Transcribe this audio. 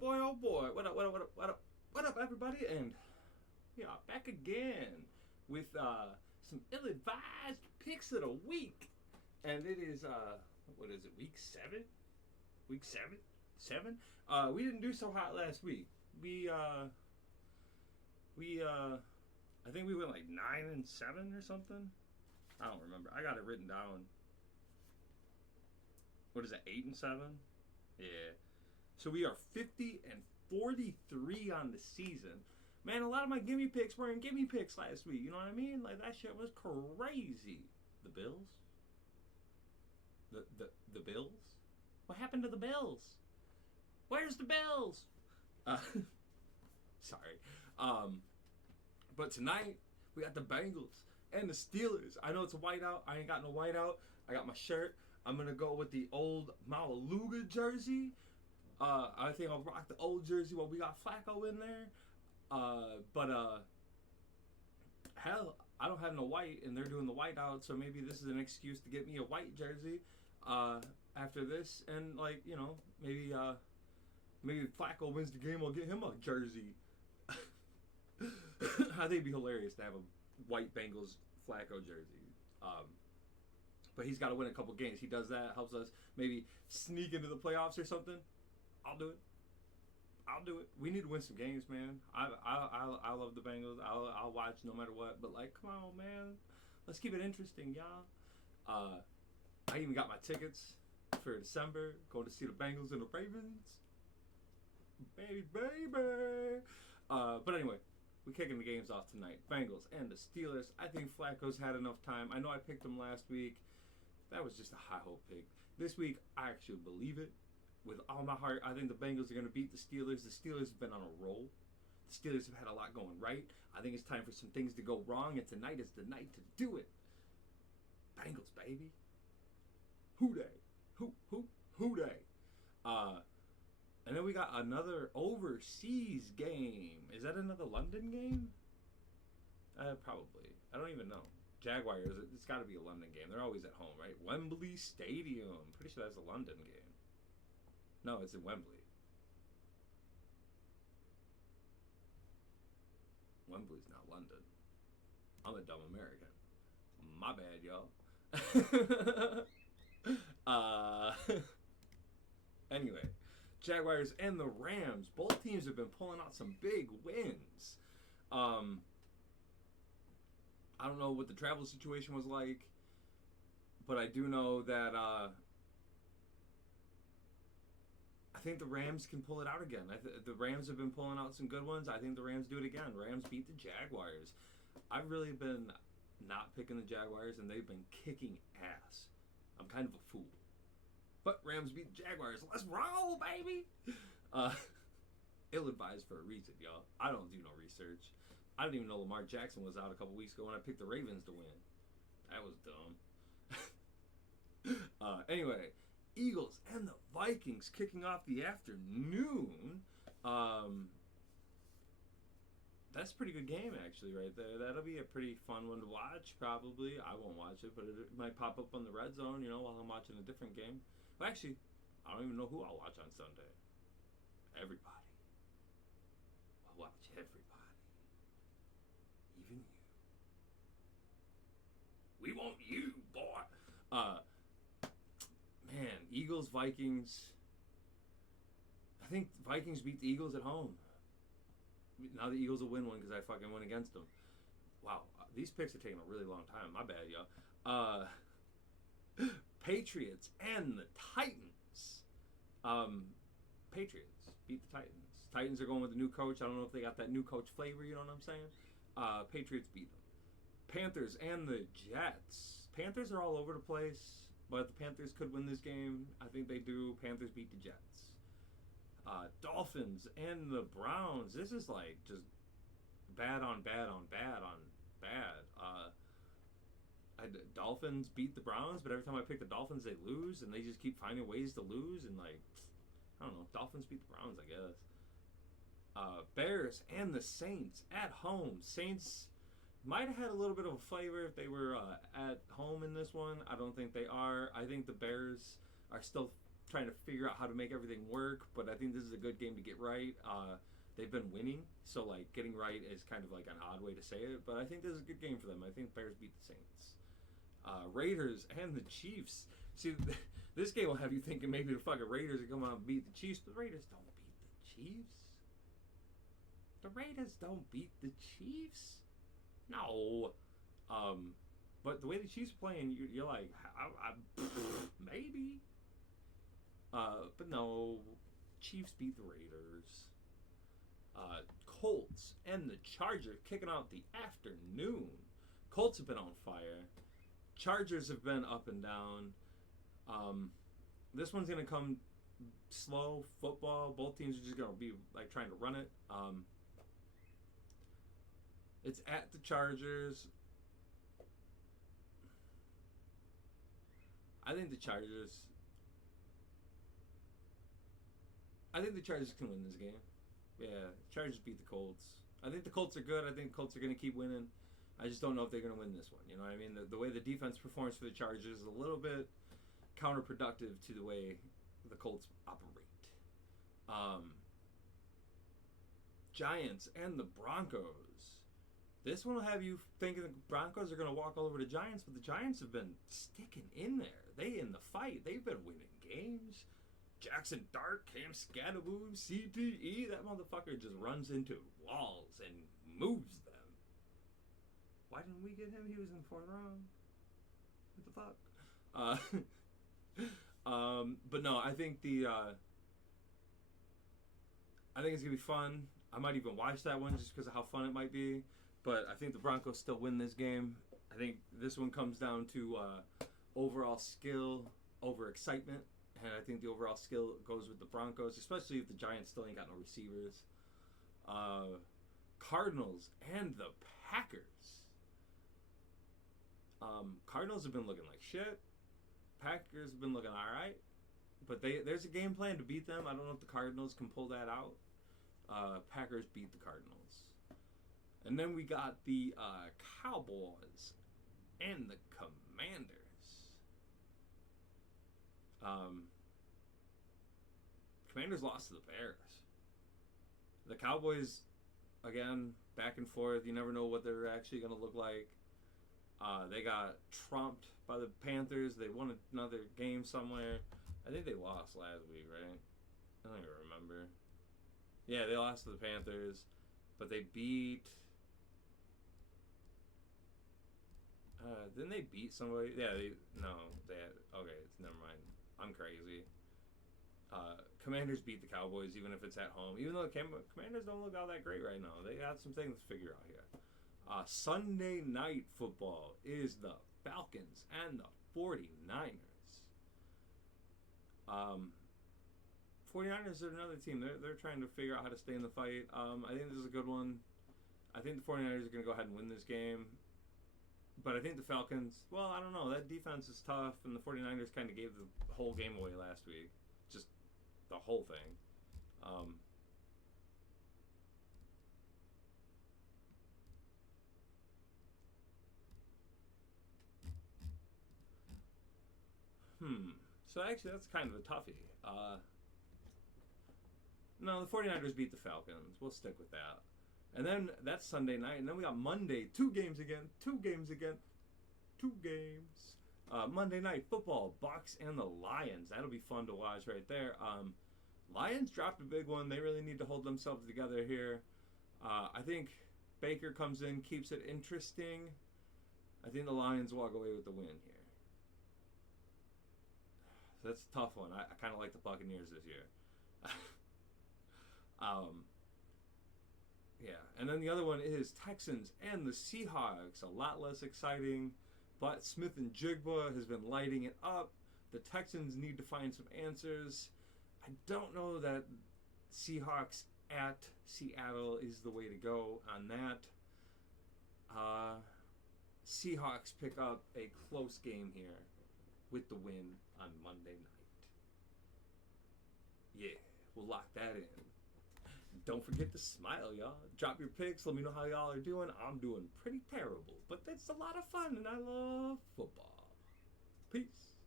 boy, oh boy. What up, everybody? And we are back again with some ill-advised picks of the week. And it is, what is it, week 7? Week 7? 7? We didn't do so hot last week. I think we went like 9-7 or something. I don't remember. I got it written down. What is it, 8-7? Yeah. So we are 50-43 on the season. Man, a lot of my gimme picks were in gimme picks last week. You know what I mean? Like, that shit was crazy. The Bills? The Bills? What happened to the Bills? Where's the Bills? Sorry. But tonight, we got the Bengals and the Steelers. I know it's a whiteout. I ain't got no whiteout. I got my shirt. I'm going to go with the old Malaluga jersey. I think I'll rock the old jersey while we got Flacco in there. Hell, I don't have no white, and they're doing the whiteout, so maybe this is an excuse to get me a white jersey after this. And, like, you know, maybe Flacco wins the game, I'll get him a jersey. I think it'd be hilarious to have a white Bengals Flacco jersey. But he's got to win a couple games. He does that, helps us maybe sneak into the playoffs or something. I'll do it. We need to win some games, man. I love the Bengals. I'll watch no matter what. But, like, come on, man. Let's keep it interesting, y'all. I even got my tickets for December. Going to see the Bengals and the Ravens. Baby. But anyway, we're kicking the games off tonight. Bengals and the Steelers. I think Flacco's had enough time. I know I picked him last week. That was just a high hope pick. This week, I actually believe it. With all my heart, I think the Bengals are going to beat the Steelers. The Steelers have been on a roll. The Steelers have had a lot going right. I think it's time for some things to go wrong, and tonight is the night to do it. Bengals, baby. Who they? Who they? And then we got another overseas game. Is that another London game? Probably. I don't even know. Jaguars, it's got to be a London game. They're always at home, right? Wembley Stadium. Pretty sure that's a London game. No, it's in Wembley. Wembley's not London. I'm a dumb American. My bad, y'all. Anyway, Jaguars and the Rams. Both teams have been pulling out some big wins. I don't know what the travel situation was like, but I do know that I think the Rams can pull it out again. The Rams have been pulling out some good ones. I think the Rams do it again. Rams beat the Jaguars. I've really been not picking the Jaguars, and they've been kicking ass. I'm kind of a fool. But Rams beat the Jaguars. Let's roll, baby! Ill-advised for a reason, y'all. I don't do no research. I didn't even know Lamar Jackson was out a couple weeks ago when I picked the Ravens to win. That was dumb. Anyway, Eagles and the Vikings kicking off the afternoon. That's a pretty good game, actually, right there. That'll be a pretty fun one to watch, probably. I won't watch it, but it might pop up on the red zone, you know, while I'm watching a different game. Well, actually, I don't even know who I'll watch on Sunday. Everybody. I'll watch everybody. Even you. We want you, boy. Man, Eagles, Vikings. I think Vikings beat the Eagles at home. Now the Eagles will win one because I fucking went against them. Wow, these picks are taking a really long time. My bad, y'all. Patriots and the Titans. Patriots beat the Titans. Titans are going with the new coach. I don't know if they got that new coach flavor, you know what I'm saying? Patriots beat them. Panthers and the Jets. Panthers are all over the place, but the Panthers could win this game. I think they do. Panthers beat the Jets. Dolphins and the Browns. This is like just bad on bad on bad on bad. Dolphins beat the Browns, but every time I pick the Dolphins, they lose, and they just keep finding ways to lose. And like, I don't know. Dolphins beat the Browns, I guess. Bears and the Saints at home. Saints might have had a little bit of a flavor if they were at home in this one. I don't think they are. I think the Bears are still trying to figure out how to make everything work, but I think this is a good game to get right. They've been winning, so like getting right is kind of like an odd way to say it, but I think this is a good game for them. I think Bears beat the Saints. Raiders and the Chiefs. See, this game will have you thinking maybe the fucking Raiders are going to beat the Chiefs, but the Raiders don't beat the Chiefs. The Raiders don't beat the Chiefs. No. But the way the Chiefs are playing, you're like, maybe. But no, Chiefs beat the Raiders. Colts and the Chargers kicking out the afternoon. Colts have been on fire. Chargers have been up and down. This one's going to come slow football. Both teams are just going to be like trying to run it. It's at the Chargers. I think the Chargers can win this game. Yeah, Chargers beat the Colts. I think the Colts are good. I think the Colts are going to keep winning. I just don't know if they're going to win this one. You know what I mean? The way the defense performs for the Chargers is a little bit counterproductive to the way the Colts operate. Giants and the Broncos. This one will have you thinking the Broncos are going to walk all over the Giants, but the Giants have been sticking in there. They in the fight. They've been winning games. Jackson Dart, Cam Scatterboom, CTE, that motherfucker just runs into walls and moves them. Why didn't we get him? He was in the 4th round. What the fuck? But no, I think I think it's gonna be fun. I might even watch that one just because of how fun it might be. But I think the Broncos still win this game. I think this one comes down to overall skill over excitement. And I think the overall skill goes with the Broncos, especially if the Giants still ain't got no receivers. Cardinals and the Packers. Cardinals have been looking like shit. Packers have been looking all right. But there's a game plan to beat them. I don't know if the Cardinals can pull that out. Packers beat the Cardinals. And then we got the Cowboys and the Commanders. Commanders lost to the Bears. The Cowboys, again, back and forth. You never know what they're actually going to look like. They got trumped by the Panthers. They won another game somewhere. I think they lost last week, right? I don't even remember. Yeah, they lost to the Panthers, but they beat... didn't they beat somebody? Yeah, they had... Okay, never mind. I'm crazy. Commanders beat the Cowboys, even if it's at home. Even though the Commanders don't look all that great right now. They got some things to figure out here. Sunday night football is the Falcons and the 49ers. 49ers are another team. They're trying to figure out how to stay in the fight. I think this is a good one. I think the 49ers are going to go ahead and win this game. But I think the Falcons, well, I don't know. That defense is tough, and the 49ers kind of gave the whole game away last week. Just the whole thing. So actually, that's kind of a toughie. No, the 49ers beat the Falcons. We'll stick with that. And then that's Sunday night. And then we got Monday. Two games again. Monday night football. Bucks and the Lions. That'll be fun to watch right there. Lions dropped a big one. They really need to hold themselves together here. I think Baker comes in, keeps it interesting. I think the Lions walk away with the win here. So that's a tough one. I kind of like the Buccaneers this year. Yeah, and then the other one is Texans and the Seahawks. A lot less exciting, but Smith and Jigba has been lighting it up. The Texans need to find some answers. I don't know that Seahawks at Seattle is the way to go on that. Seahawks pick up a close game here with the win on Monday night. Yeah, we'll lock that in. Don't forget to smile, y'all. Drop your pics. Let me know how y'all are doing. I'm doing pretty terrible, but it's a lot of fun, and I love football. Peace.